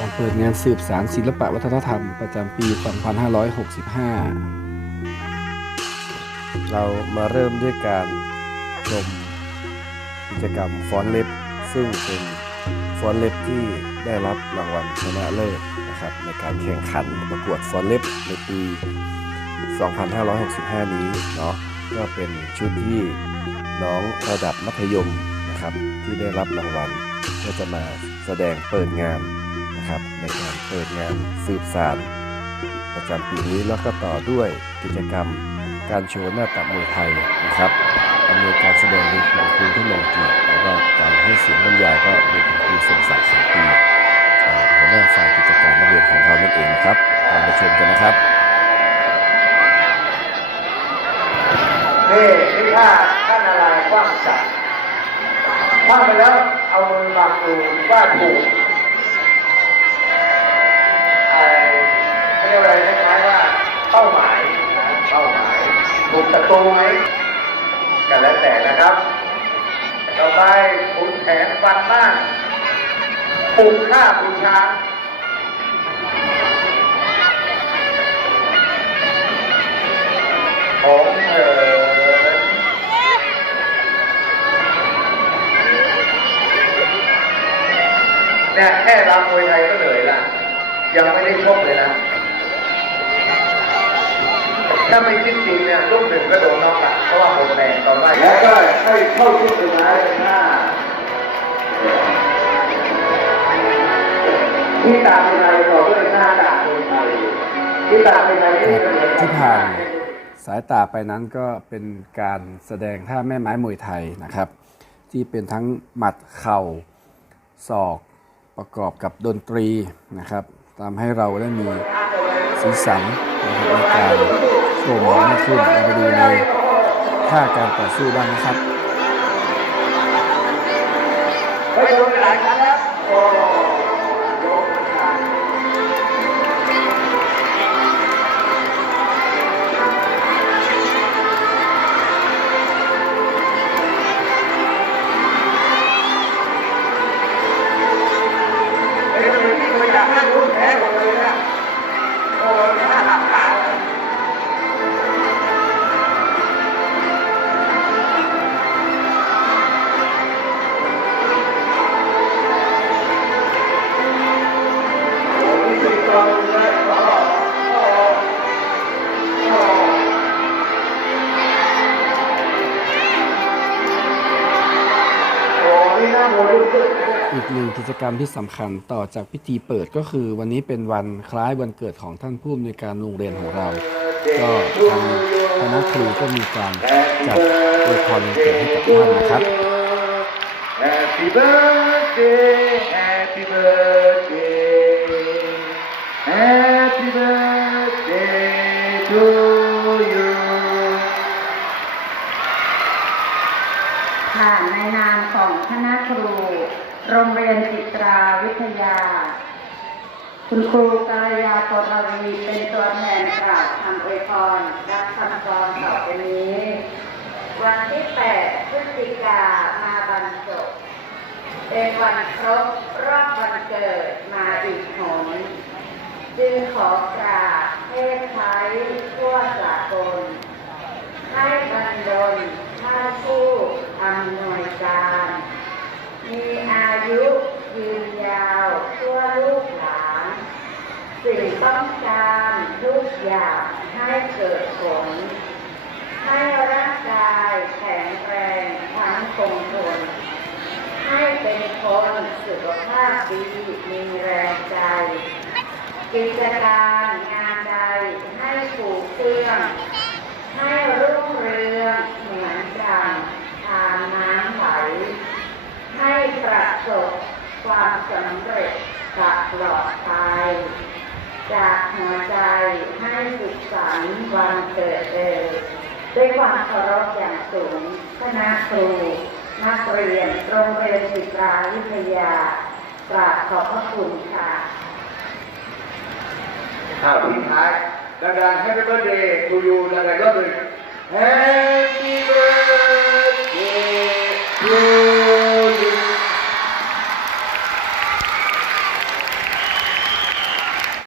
การเปิดงานสืบสารศิลปะวัฒนธรรมประจำปี 2565 เรามาเริ่มด้วยการชมกิจกรรมฟ้อนเล็บ ซึ่งเป็นฟ้อนเล็บที่ได้รับรางวัลชนะเลิศนะครับในการแข่งขันประกวดฟ้อนเล็บในปี 2565 นี้เนาะก็เป็นชุดที่น้องระดับมัธยมนะครับที่ได้รับรางวัลก็จะมาแสดงเปิดงาน นะครับในการเปิดงานสืบสารประจำปีนี้แล้วก็ต่อด้วยกิจกรรมการโชว์หน้าตักมวยไทยนะครับอำนวยการแสดงโดยคุณครูที่ลงเกียรติแล้วก็การให้เสียงบรรยายก็โดยคุณครูทรงศักดิ์สันปีอ่าหัวหน้าฝ่ายกิจการนักเรียนของเรานั่นเองนะครับตามไปชมกันนะครับนี่นี่ถ้าท่านอะไรกว้างจัดคว้าไปแล้วเอามือบังดูว่าถูกไอ้เขาเรียกว่าอะไรคล้ายๆว่าเป้าหมายนะเป้าหมายถูก ศัตรูไหมกันแล้วแต่นะครับ ต่อไปขุนแผนฟันบ้านปลุกฆ่าปูช้างของเถิดเนี่ยแค่รำมวยไทยก็เหนื่อยละยังไม่ได้ชกเลยนะ ถ้าไม่คิดจริงเนี่ยลูกหนึ่งก็โดนน็อกละเพราะว่าหมดแรงตอนแรกแล้วก็ให้เข้าชุดสุดท้ายเป็นหน้าที่ตามมวยไทยต่อด้วยหน้าด่ามวยไทยที่ตามมวยไทยนี่เป็นเหมือนกับที่ผ่านสายตาไปนั้นก็เป็นการแสดงท่าแม่ไม้มวยไทยนะครับ ที่เป็นทั้งหมัดเข่าศอกประกอบกับดนตรีนะครับทำให้เราได้มีสีสันนะครับในการ ชมมากขึ้นเราไปดูในท่าการต่อสู้บ้างนะครับไปดูหลายครั้งแล้วโอ้ยกขาเอ้ยทำไมพี่ตัวอยากนั่งรุ่นแพ้หมดเลยนี่ย อีกหนึ่งกิจกรรมที่สำคัญต่อจากพิธีเปิดก็คือ วันนี้เป็นวันคล้ายวันเกิดของท่านผู้อำนวยการโรงเรียนของเรา ก็ทางคณะครูก็มีการจัดอวยพรวันเกิดให้กับท่านนะครับ Happy birthday Happy birthday Happy birthday โรงเรียนจิตราวิทยา คุณครูกายาปรวีเป็นตัวแทนกล่าวคำอวยพรรับคำกรต่อไปนี้ วันที่ 8 พฤศจิกามาบรรจบเป็นวันครบรอบวันเกิดมาอีกหนจึงขอกราบเทศไทยทั่วสากลให้บรรดลท่าผู้อำนวยการ ยุยืนยาวทั่วลูกหลานสิ่งต้องการทุกอย่างให้เกิดผล ให้ร่างกายแข็งแรงทั้งคงทน ให้เป็นคนสุขภาพดีมีแรงใจ กิจการงานใดให้ผูกเครื่อง ให้รุ่งเรืองเหมือนดังทานน้ำไหล ให้ประสบความ สำเร็จตลอดไปจากหัวใจให้สุขสันต์วันเกิดเอ่ยด้วยความเคารพอย่างสูงคณะครูนักเรียนโรงเรียนศิตราวิทยากราบขอบพระคุณค่ะอ้าวทิ้งท้ายดังๆ Happy birthday to you ดังๆรอบหนึ่ง Happy birthday to